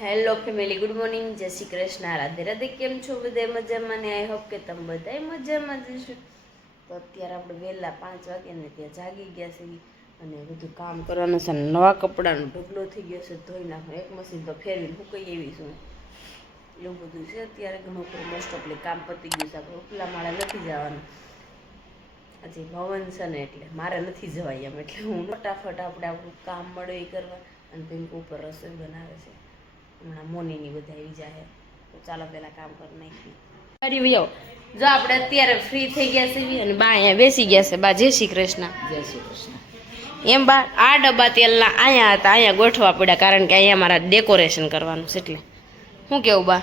Hello family, good morning, જય શ્રી કૃષ્ણ, રાધે રાધે. કેમ છો બધા? મજામાં ને? આઈ હોપ કે તમે બધા મજામાં જશો. તો અત્યારે આપણે વહેલા 5 વાગ્યાને ત્યાં જાગી ગયા છે અને બધું કામ કરવાનું છે. નવા કપડાનો ઢગલો થઈ ગયો છે, ધોઈ નાખો. એક મશીન તો ફેરવીને સુકાઈ એવી છું, એવું બધું છે. અત્યારે ઘણું ખરું મોસ્ટ ઓફલી કામ પતી ગયું છે. આપણે ઉપલા માળે નથી જવાનું, હજી ભવન છે ને, એટલે મારે નથી જવાય એમ. એટલે હું ફટાફટ આપણે આપણું કામ મળે એ કરવા. અને પિંક ઉપર રસોઈ બનાવે છે. હમણાં મોનીની બધા આવી જાય, તો ચાલો પહેલાં કામ કરી નાખીએ. ફરી જાઓ. જો આપણે અત્યારે ફ્રી થઈ ગયા છે અને બા અહીંયા બેસી ગયા છે. બા જય શ્રી કૃષ્ણ. જય શ્રી કૃષ્ણ. એમ બા, આ ડબ્બા તેલના અહીંયા હતા, અહીંયા ગોઠવા પડ્યા, કારણ કે અહીંયા મારા ડેકોરેશન કરવાનું છે. એટલે શું કેવું બા?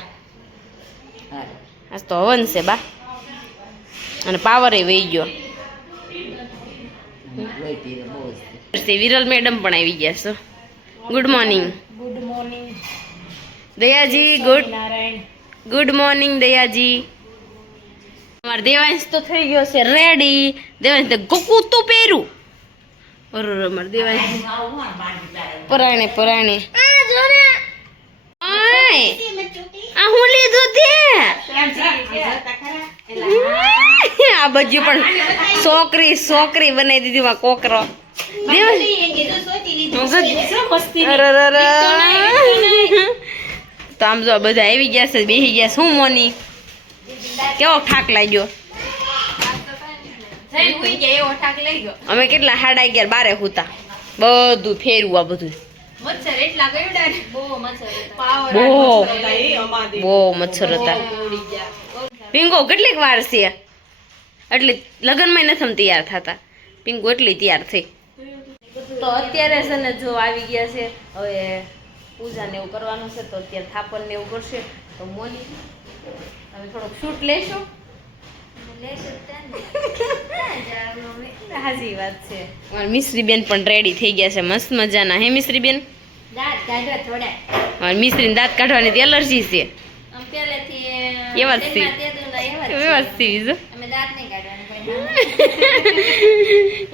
આજ તો હવન છે બા, અને પાવર એ વહી ગયો. વિરલ મેડમ પણ આવી ગયા છો. Good morning. ગુડ મોર્નિંગ દયાજી. ગુડ મોર્નિંગ દયાજી. અમારે દેવાંશ તો થઈ ગયો છે રેડી. દેવાંશ તો ગોકું તો પહેર્યું. બરોબર, અમારે દેવાંશ પરાણે પરાણે. આ હું લીધું તે આ બધું પણ છોકરી બનાવી દીધી માં કોકરો. તો આમ જો બધા આવી ગયા છે, બેસી ગયા. શું મોની, કેવો ઠાક લાગ્યો? અમે કેટલા 11:30 12 હુતા, બધું ફેરવું. આ બધું બહુ મચ્છર હતા. પિંકો કેટલીક વાર છે, એટલે લગ્નમાં નથી તૈયાર થતા. પિંકો એટલી તૈયાર થઈ. તો અત્યારે છે ને, જો આવી ગયા છે. હવે પૂજા ને એવું કરવાનું છે, તો અત્યારે થાપણ ને એવું કરશે. તો મોની તમે થોડોક શૂટ લેશો? હાજી વાત છે. મારી મિશ્રી બેન પણ રેડી થઈ ગયા છે, મસ્ત મજાના. હે મિશ્રી બેન? મારી મિશ્રીને દાંત કાઢવાની એલર્જી છે.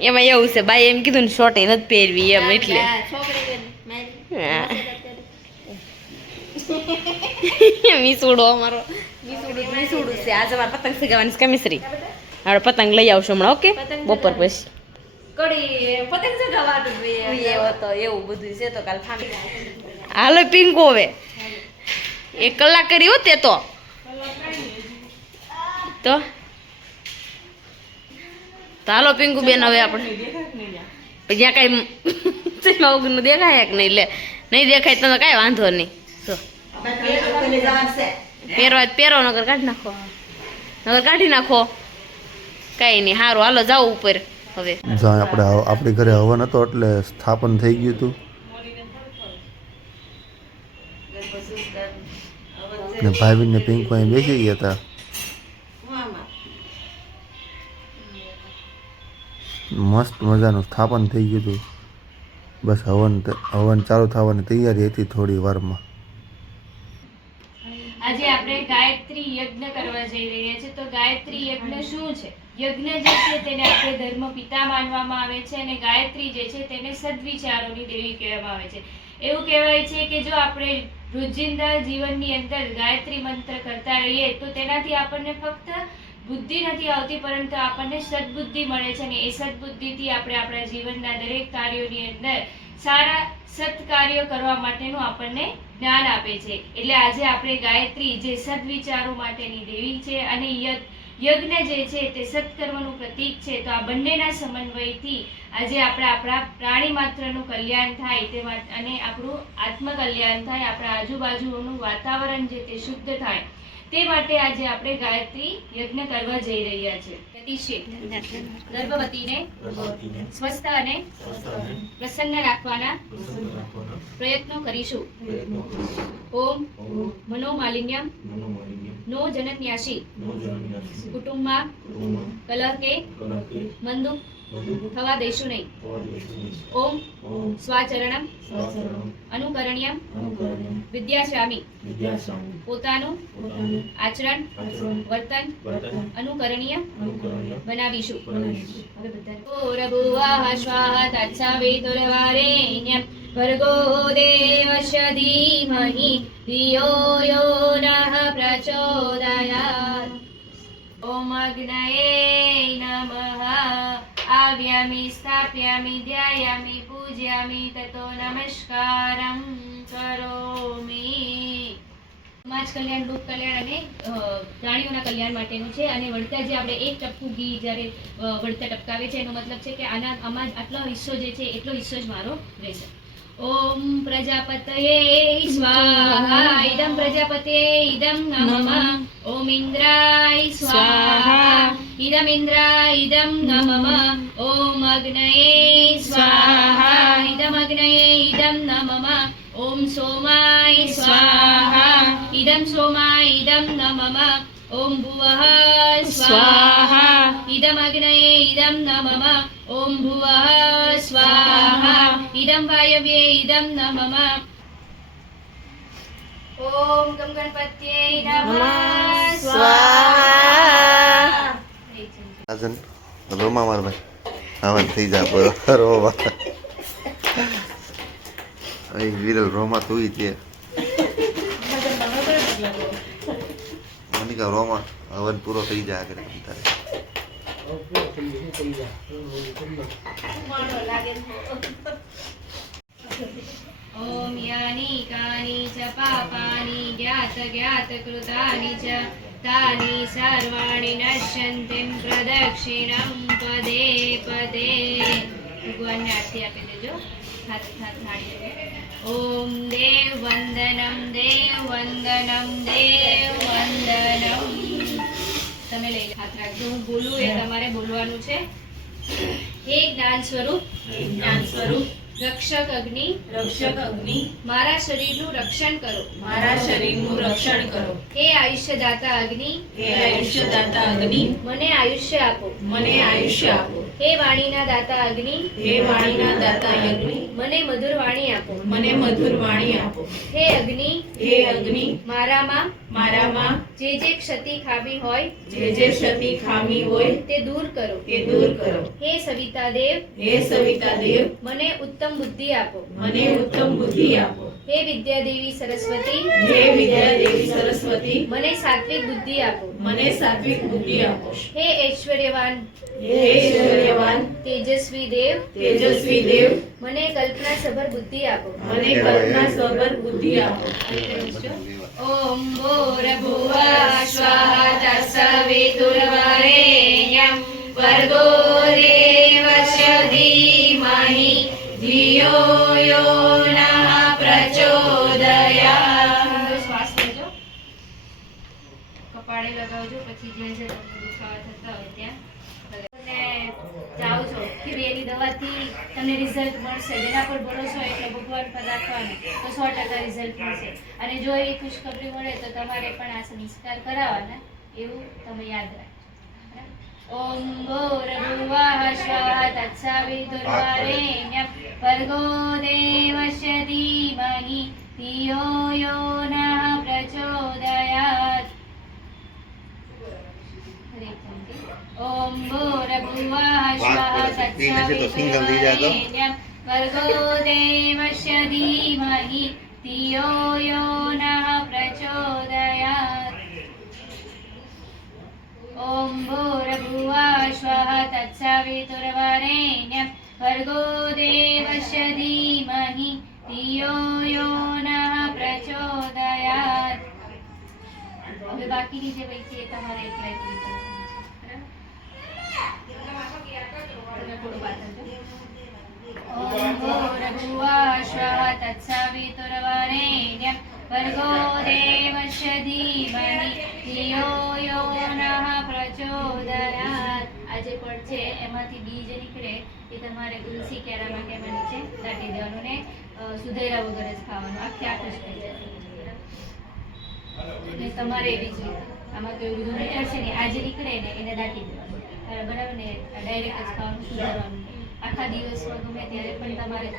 એમાં એવું છે, બાઈ એમ કીધું ને શોર્ટ નથી પહેરવી એમ, એટલે મીસુડો અમારો મીસુડું છે. આજે અમારે પતંગ સગાવાની છે. મિશ્રી આપણે પતંગ લઈ આવશું હમણાં. ઓકે, બપોર પછી પતંગ સગાવવાનું તો એવું બધું છે. તો કાલ હાલો પિંકો, હવે 1 કલાક કરી હો તે તો હાલો પિંકુ બેન, હવે આપણે જ્યાં કાંઈ નું દેખાય કે નહીં, લે નહીં દેખાય તો કાંઈ વાંધો નહીં. પહેરવા પહેરો, નગર કાઢી નાખો, કાંઈ નહીં. સારું, હાલો જાઓ ઉપર. હવે આપણી ઘરે હવન હતો, એટલે સ્થાપન થઈ ગયું હતું ને ભાભી ને પિંકો અહીં બેસી ગયા હતા. મસ્ત મજાનું સ્થાપન થઈ ગયું હતું. બસ હવન ચાલુ થવાની તૈયારી હતી થોડી વારમાં. આજે આપણે ગાયત્રી યજ્ઞ કરવા જઈ રહ્યા છીએ. તો ગાયત્રી યજ્ઞ શું છે? યજ્ઞ જે છે તેને આપણે ધર્મ પિતા માનવામાં આવે છે, અને ગાયત્રી જે છે તેને સદવિચારોની દેવી કહેવામાં આવે છે. એવું કહેવાય છે કે જો આપણે રોજિંદા જીવનની અંદર ગાયત્રી મંત્ર કરતા રહીએ, તો તેનાથી આપણને ફક્ત બુદ્ધિ નથી આવતી, પરંતુ આપણને સદબુદ્ધિ મળે છે. અને એ સદબુદ્ધિથી આપણે આપણા જીવનના દરેક કાર્યોની અંદર સારા સત્કાર્યો કરવા માટેનું આપણને જ્ઞાન આપે છે. એટલે આજે આપણે ગાયત્રી જે સદવિચારો માટેની દેવી છે, અને યજ્ઞ જે છે તે સત્કર્મનું પ્રતીક છે. તો આ બંનેના સમન્વયથી આજે આપણે આપણા પ્રાણી માત્રનું કલ્યાણ થાય તે માટે, અને આપણું આત્મકલ્યાણ થાય, આપણા આજુબાજુનું વાતાવરણ જે તે શુદ્ધ થાય તે માટે આજે આપણે ગાયત્રી યજ્ઞ કરવા જઈ રહ્યા છે. ગર્ભવતીને સ્વસ્થ અને પ્રસન્ન રાખવાના પ્રયત્નો કરીશું. ઓમ મનોમાલિન્યમ નો જનન્યાસી કુટુંબમાં કલહ કે મંદુક થવા દઈશું નહીં. ઓમ સ્વાચરણમ અનુકરણ્યમ વિદ્યાસ્વામી પોતાનું આચરણ વર્તન અનુકરણીય બનાવીશું. હવે બધા સ્વાહા તત્સવિતુર્વરેણ્યં भर्गो देवस्य धीमहि धियो यो नः प्रचोदयात् ॐ अग्नये नमः आव्यामि स्थाप्यामि ध्यायामि पूजयामि ततो नमस्कारं करोमि સમાજ કલ્યાણ લોક કલ્યાણ અને પ્રાણીઓના કલ્યાણ માટેનું છે અને વળતા જે આપણે એક ટપકું ઘી જ્યારે વળતા ટપકાવે છે એનો મતલબ છે કે આમાં આટલો હિસ્સો જે છે એટલો હિસ્સો જ મારો રહેશે. ઓમ પ્રજાપતયે સ્વાહા ઇદમ પ્રજાપતયે ઇદમ નમઃ ઓમ ઇન્દ્રાય સ્વાહા ઇદમ ઇન્દ્રાય ઇદમ નમઃ ઓમ અગ્નયે સ્વાહા ઇદમ અગ્નયે ઇદમ નમઃ ઓમ સોમાય સ્વાહા ઇદમ સોમાય ઇદમ નમઃ ઓમ ભુવઃ સ્વાહા ઇદમ અગ્નયે ઇદમ નમઃ ઓમ ભુવઃ સ્વાહા ઇદમ વાયવ્યે ઇદમ નમઃ ઓમ ગમ ગણપત્યે નમઃ સ્વાહા. રાજન રોમા માર ભાઈ આવા થઈ જા બરો રોમા અહીં વિરલ રોમા તું તે મનિકા રોમા હવન પૂરો થઈ જાય કરે તારે ઓમ યાની કાની ચ પાપાની જ્ઞાત જ્ઞાત કૃતાની ચ તાની સર્વાણી નશ્યંતિમ પ્રદક્ષિણમ પદે પદે. ભગવાનને આરતી આપી દેજો. હાથ થાળી. ઓમ દેવ વંદનમ દેવ વંદનમ દેવ વંદનમ. તમે લઈ હાથ રાખજો. હું બોલું એ તમારે બોલવાનું છે. હે જ્ઞાન સ્વરૂપ રક્ષક અગ્નિ મારા શરીરનું રક્ષણ કરો. હે આયુષ્યદાતા અગ્નિ મને આયુષ્ય આપો. હે વાણીના દાતા અગ્નિ મને મધુર વાણી આપો. હે અગ્નિ મારામાં જે જે ક્ષતિ ખામી હોય તે દૂર કરો. હે સવિતા દેવ મને ઉત્તમ બુદ્ધિ આપો. હે વિદ્યા દેવી સરસ્વતી મને સાત્વિક બુદ્ધિ આપો. હે ઐશ્વર્યવાન તેજસ્વી દેવ મને કલ્પના સભર બુદ્ધિ આપો. ઓમ ભૂર્ભુવઃ સ્વાહા તત્સવિતુર્વરેણ્યં ભર્ગો દેવસ્ય ધીમહિ ધિયો યો નઃ પ્રચોદયાત્. શ્વાસ લેજો, કપાળે લગાવજો, પછી જ્યાં જ્યાં તમને દુખાવા થતા હોય ત્યાં જાઓ છો કે એની દવાથી તમને રિઝલ્ટ મળશે. જેના પર ભરોસો હોય એટલે ભગવાન પર રાખવાનું તો 100% રિઝલ્ટ મળશે. અને જો એવી ખુશખબરી મળે તો તમારે પણ આ સંસ્કાર કરાવવાના એવું તમે યાદ રાખજો. ઓમ ભૂર્ભુવઃ સ્વાહા તત્સવિતુર્વરેણ્યં ભર્ગો દેવસ્ય ધીમહિ ધિયો યો નઃ પ્રચોદયાત્. ઓમ ભૂર્ભુવઃ સ્વાહા તત્સવિતુર્વરેણ્યં ભર્ગો દેવસ્ય ધીમહિ ધિયો યો નઃ પ્રચોદયાત્. ઓમ ભૂર્ભુવઃ સ્વાહા તત્સવિતુર્વરેણ્યં ભર્ગો દેવસ્ય ધીમહિ ધિયો યો નઃ પ્રચોદયાત્. હવે બાકીની જે વૈચી એ તમારે એકલા એકલી કરવાની છે. ઓમ ભૂર્ભુવઃ સ્વાહા તત્સવિતુર્વરેણ્યં ભર્ગો દેવસ્ય ધીમહિ ધિયો યો નઃ પ્રચોદયાત્. આજે પણ છે એમાંથી બીજ નીકળે એ તમારે તુલસી કેળામાં કે એમાં નીચે દાટી દેવાનું ને સુધેરા વગર જ ખાવાનું. આખે આખ જ થઈ જાય. અને તમારે એવી જ રીતે આમાં તો એવું બધું નીકળશે ને આજે નીકળે ને એને દાટી દેવાનું. બરાબર ને? ડાયરેક્ટ જ ખાવાનું, સુધારવાનું. આખા દિવસમાં ગમે ત્યારે પણ તમારે જ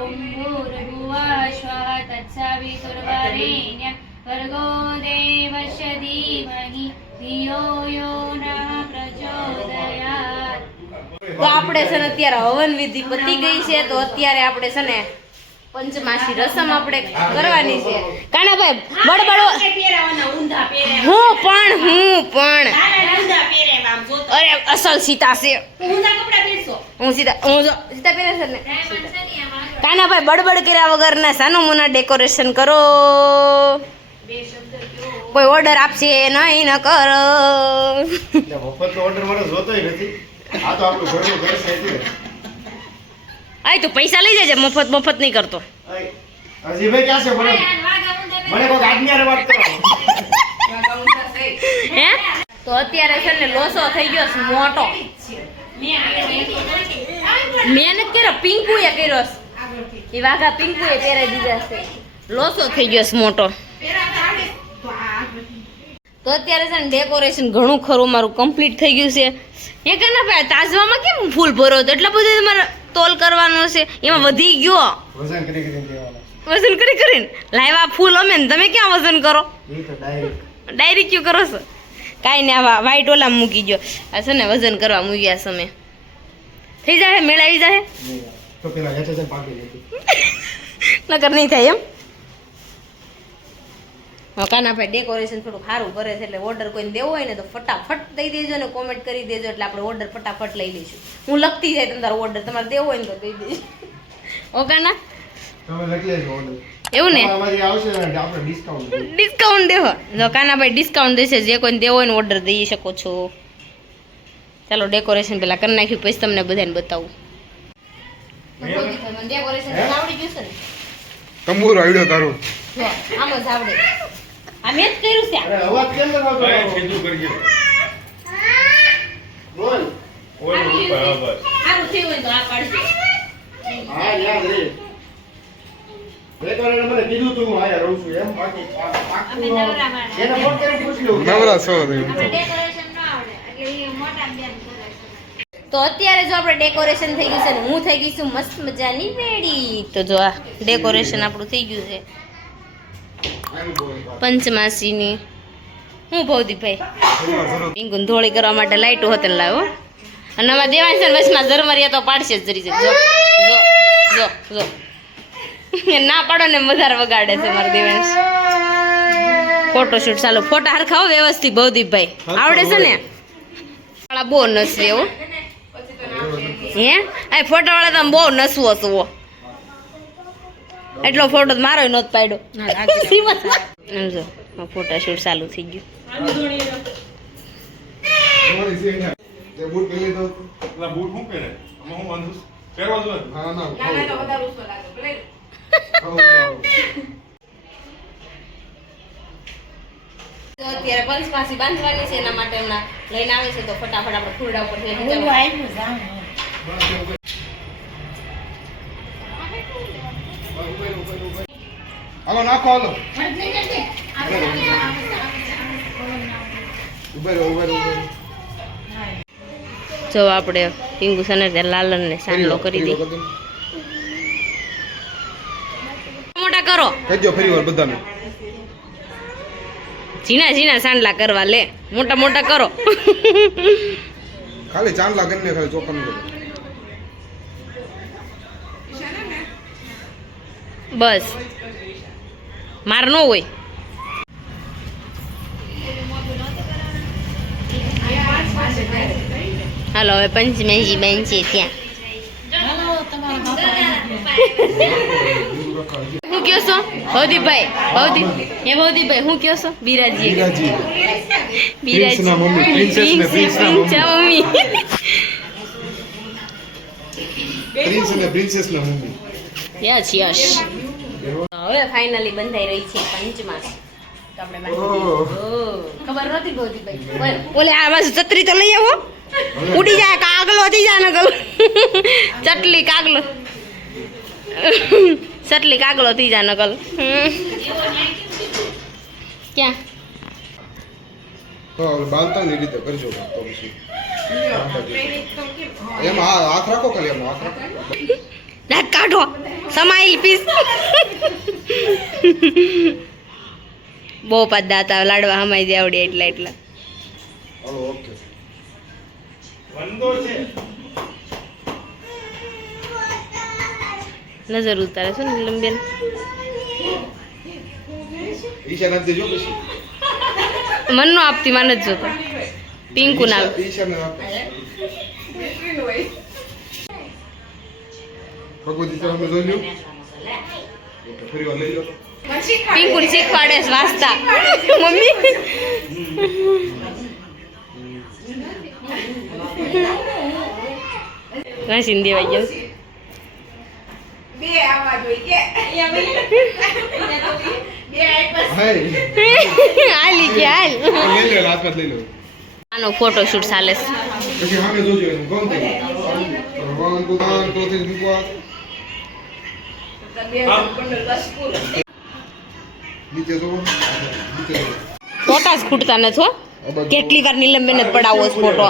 ઓમ ભૂર્ભુવઃ સ્વાહા તત્સવિતુર્વરેણ્યં ભર્ગો દેવસ્ય ધીમહિ ધિયો યો નઃ પ્રચોદયાત્. તો આપણે છે ને અત્યારે હવન વિધિ પતી ગઈ છે તો અત્યારે આપણે છે ને પંચમાસી રસમ આપણે કરવાની છે કાનાભાઈ બડબડો હું પણ અરે અસલ સીતા છે હું સીતા પહેરે છે ને કાનાભાઈ બડબડ કર્યા વગર ના સાનું મુના ડેકોરેશન કરો કોઈ ઓર્ડર આપશે નહીં ન કરો આય તો પૈસા લઈ જજે મફત નહીં કરતો હે તો અત્યારે છે ને લોસો થઈ ગયો છે મોટો મેં નથી કર્યો પિંકુએ કર્યો છે એ વાઘા પિંકુએ પહેરાઈ દીધા છે લોસો થઈ ગયો છે મોટો તો અત્યારે છે ને ડેકોરેશન ઘણું ખરું મારું કમ્પ્લીટ થઈ ગયું છે એ કે ના ભાઈ તાજવામાં કેમ ફૂલ ભરો તો એટલા બધું તમારે તોલ કરવાનો છે એમાં વધી ગયો વજન કરીને લાવ્યા ફૂલ અમે ને તમે ક્યાં વજન કરો ડાયરેક્ટ ક્યું કરો છો કાંઈ ને આવા વ્હાઈટ ઓલા મૂકી ગયો આ છે ને વજન કરવા મૂક્યા છે અમે થઈ જાય મેળાવી જાય નકર નહીં થાય એમ કાનાભાઈ ડેકોરેશન થોડું સારું કરે છે એટલે ઓર્ડર કોઈને દેવો હોય ને તો ફટાફટ દઈ દેજો ને કોમેન્ટ કરી દેજો એટલે આપણે ઓર્ડર ફટાફટ લઈ લઈશું હું લખતી જાય તમારો ઓર્ડર તમારે દેવો હોય ને તો દઈ દેજો ઓકાના એવું ને ડિસ્કાઉન્ટ દેવો જો કાનાભાઈ ડિસ્કાઉન્ટ દેશે જે કોઈને દેવો હોય ને ઓર્ડર દઈ શકો છો ચાલો ડેકોરેશન પેલા કરી નાખ્યું પછી તમને બધાને બતાવું ડેકોરેશન આવડી ગયું છે ને તંબુર આવડ્યો તારું જો આમ જ આવડે આ મેં જ કર્યું છે અવાજ કેમ નથી આવતો કીધું કરજે બોલ સારું થયું હોય તો આ પાડજો હા યાદ રે મને કીધું તું હું આયા રહું છું એમ બાકી એને ફોન કરીને પૂછી લઉં નવરા છો ડેકોરેશન ન આવડે એટલે એ મોટા બેન કરે છે તો અત્યારે જો આપણે ડેકોરેશન થઈ ગયું છે ને હું થઈ ગઈ છું મસ્ત મજાની રેડી તો જો આ ડેકોરેશન આપણું થઈ ગયું છે પંચમાસીની હું ભવદીપભાઈ પિંકુને ધોળી કરવા માટે લાઈટો હોતે લાવ્યો અને આમાં દેવાય છે ને વચમાં ઝરમરિયા તો પાડશે જ જરી જો જો જો જો ના પાડો ને વધારે વગાડે છે મારા દેવાંશ ફોટોશૂટ ચાલો ફોટા હરખાવો વ્યવસ્થિત ભવદીપભાઈ આવડે છે ને વાળા બહુ નસવે હો હે આ ફોટા વાળા તમે બહુ નસવો છો એટલો ફોટો મારો નહોતો પાડ્યો સમજો ફોટોશૂટ ચાલુ થઈ ગયું બૂટ પહેરી દો બૂટ હું પહેરે હું વાંધો પહેરવા દો હા ના તો અત્યારે પંચમાસી બાંધવાની છે એના માટે એમના લઈને આવે છે તો ફટાફટ આપણે ફૂરડા ઉપર હાલો નાખો હાલો ઉભર જો આપણે પિંગુ સને લાલન ને સાંડલો કરી દઈ મોટા કરો કહેજો ફરી વાર બધાને ઝીણા ઝીણા સાંડલા કરવા લે મોટા મોટા કરો ખાલી ચાંદલા કરીને ખાલી ચોખા કરો બસ માર ન હોય હાલો હવે પંચમેજી બેન છે ત્યાં હું કયો છો ભવદીપભાઈ ભવદીપભાઈ હું કયો છો બિરાજી મમ્મી પ્રિન્સ અને પ્રિન્સેસ ના મમ્મી યસ યસ હવે ફાઇનલી બંધાઈ રહી છે પંચમાસ તો આપણે ખબર નહોતી ભવદીપભાઈ ઓલે આ બાજુ છત્રી તો લઈ આવો ઉડી જાય કાગલો થઈ જાય નકલ ચટલી કાગલો ચટલી કાગલો થઈ જાય નકલ ક્યાં તો બાંધતા ની રીતે કરજો તો પછી એમાં હાથ રાખો ખાલી એમાં હાથ રાખો દાંત કાઢો સમાઈલ પીસ બહુ પાછ દાંત આવે લાડવા હમાઈ દે આવડે એટલા હાલો ઓકે વંદો છે નજર ઉતારે છે ને નીલમબેન. ઈશા નામ દેજો પછી મન નો આપતી માન જ જોતો. પિંકુ નામ. ઈશા નામ આપે ભગવતી તમે જોઈ લો ફરી વાર લઈ લો પિંકુ શીખવાડે છે વાંચતા મમ્મી. વાંચીને દેવાઈ ગયો. હાલી ગયા હાલ. લઈ લો હાથ લઈ લો આનો ફોટોશૂટ ચાલે છે. પછી સામે જોજો એનું કોણ થઈ ભગવાન ભગવાન તો થી મૂકવા નીચે જો નીચે ફોટા જ ખૂટતા નથી હો. કેટલી વાર નીલમબેન જ પડાવો છે ફોટો.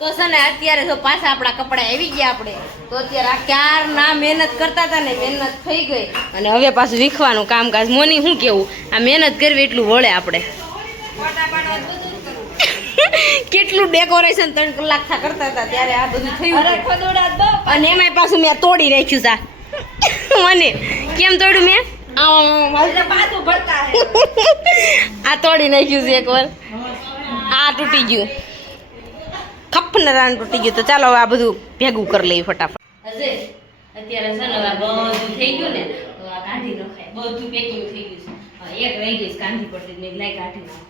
તો છે ને અત્યારે જો પાછા આપણા કપડા આવી ગયા આપણે તો અત્યારે આ ક્યારના મહેનત કરતા હતા ને મહેનત થઈ ગઈ અને હવે પાછું વીખવાનું કામકાજ. મોની શું કેવું આ મહેનત કરવી એટલું વળે આપણે. કેટલું ડેકોરેશન 3 કલાક થા કરતા હતા ત્યારે આ બધું થયું અને એમાંય પાછું મેં તોડી નાખ્યું તા. મને કેમ તોડ્યું મેં આ તોડી નાખ્યું છે એકવાર. આ તૂટી ગયું ખપને રાન તૂટી ગયું. તો ચાલો હવે આ બધું ભેગું કરી લઈએ ફટાફટ. અત્યારે છે ને બધું થઈ ગયું ને તો આ કાઢી નખાય. બધું પેકિંગ થઈ ગયું છે. એક રહી ગઈ કાંધી પડતી મેં લાઈ કાઢી નાખું.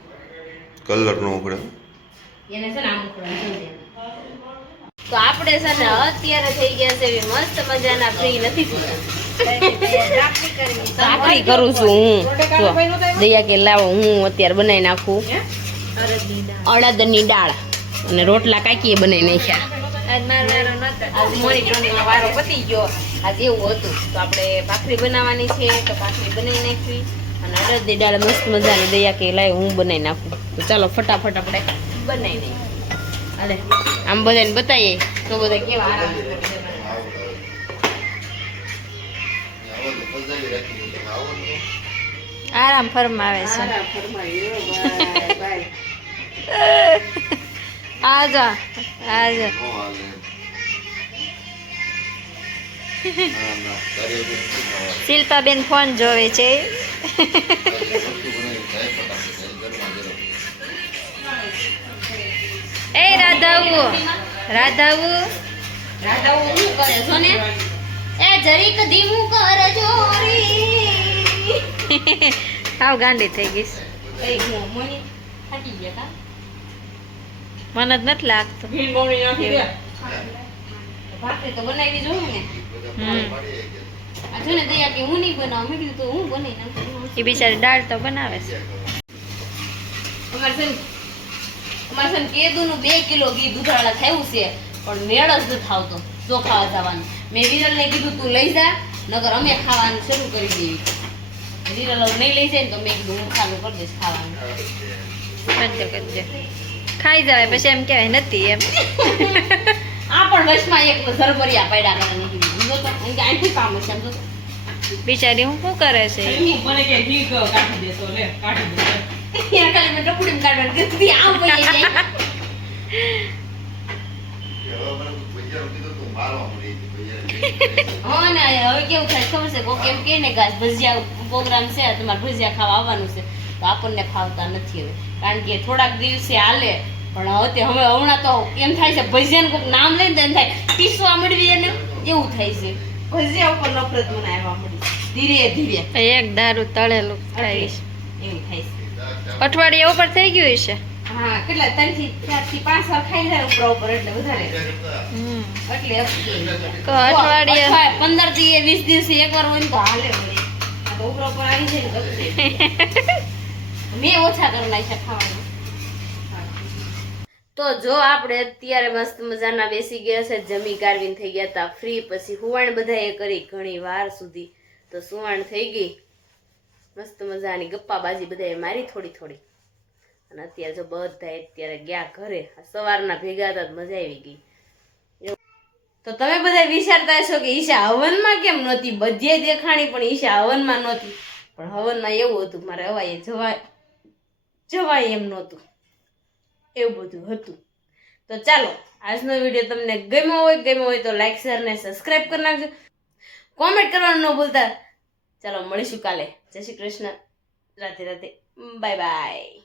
કલર નો ઉકળે એને છે ને આમ ઉખડા. તો આપણે છે ને અત્યારે થઈ ગયા છે એવી મસ્ત મજાના ફ્રી નથી થતા. ભાખરી કરું છું હું. જો દયા કે લાવો હું અત્યારે બનાવી નાખું અડદની દાળ અને રોટલા કાકીએ બનાવી નાખ્યા. મોની વારો પતી ગયો. આજે એવું હતું તો આપણે ભાખરી બનાવવાની છે તો ભાખરી બનાવી નાખવી અને અડદની દાળ મસ્ત મજાની દયા કે લાવ હું બનાવી નાખું. તો ચાલો ફટાફટ આપણે બનાવી દઈએ. હાલે આમ બધાને બતાવીએ તો બધા કેવા આરામ આરામ ફરમાવે છે. આજા આજા શિલ્પાબેન ફોન જોવે છે. એ રાધાવું રાધાવું રાધાઓ શું કરે છો ને એ જરીક ધીમું કરજો રી. હાવ ગાંડી થઈ ગઈશ. એ હું મોની થાકી ગયા કા મને જ નથી લાગતું. ભાખરી તો બનાવી જોઉં ને. આ જો ને દયા કે હું નહીં બનાવું મેં કીધું તો હું બનાવી નાખું. એ બિચારી દાળ તો બનાવે છે. અમારે છે ને કેદુનું 2 કિલો ઘી દૂધવાળા થયું છે પણ મેળ જ નથી આવતો ચોખાવા જવાનું. મેં વિરલને કીધું તું લઈ જા નગર અમે ખાવાનું શરૂ કરી દેવી. વિરલ નહીં લઈ જાય ને તો મેં કીધું હું ચાલુ કરી દઈશ ખાવાનું. કરજો કરજો ખાઈ જવાય પછી એમ કહેવાય નથી એમ. આ પણ વચમાં એક ઝરમરિયા પડ્યા કરે નહીં કીધું જો તો એમ કે આખી કામ છે એમ તો બિચારી હું શું કરે છે. ત્યાં ખાલી મેં ટપુડીમાં કાઢવાનું કીધું આમ પડી જાય. હા ને હવે કેવું થાય ખબર છે કોક એમ કે ને ગાસ ભજીયા પ્રોગ્રામ છે તમારે ભજીયા ખાવા આવવાનું છે તો આપણને ફાવતા નથી હવે કારણ કે થોડાક દિવસે હાલે પણ હવે હમણાં તો એમ થાય છે ભજીયાનું કોઈક નામ લઈને તો એમ થાય પીસવા મળવી એને એવું થાય છે. ભજીયા ઉપર નફરત મને આવવા મળી ધીરે ધીરે એક દારૂ તળેલું ખાઈશ એવું થાય છે. અઠવાડિયા ઉપર થઈ ગયું છે. હા કેટલા 3 થી 4 થી 5 વાર ખાઈ જાય ઉપર એટલે વધારે એટલે તો અઠવાડિયા 15 થી 20 દિવસે એકવાર હોય ને તો હાલે વળી. આ તો ઉપર ઉપર આવી જાય ને ગપશે. મેં ઓછા કરી નાખ્યા ખાવાનું. તો જો આપણે અત્યારે મસ્ત મજાના બેસી ગયા છે જમી કારવીને થઈ ગયા હતા ફ્રી. પછી હુવાણ બધાએ કરી ઘણી વાર સુધી તો સુવાણ થઈ ગઈ. મસ્ત મજાની ગપ્પાબાજી બધાએ મારી થોડી થોડી અને અત્યારે જો બધા અત્યારે ગયા ઘરે. સવારના ભેગા હતા મજા આવી ગઈ. તો તમે બધા વિચારતા હશો કે ઈશા હવનમાં કેમ નહોતી. બધે દેખાણી પણ ઈશા હવનમાં નહોતી. પણ હવનમાં એવું હતું મારે હવાએ જવાય એમ નહોતું. એવું બધું હતું. તો ચાલો આજનો વિડીયો તમને ગમ્યો હોય તો લાઈક શેર ને સબસ્ક્રાઈબ કરી નાખજો. કોમેન્ટ કરવાનું ન ભૂલતા. ચાલો મળીશું કાલે. જય શ્રી કૃષ્ણ. રાધે રાધે. Bye by.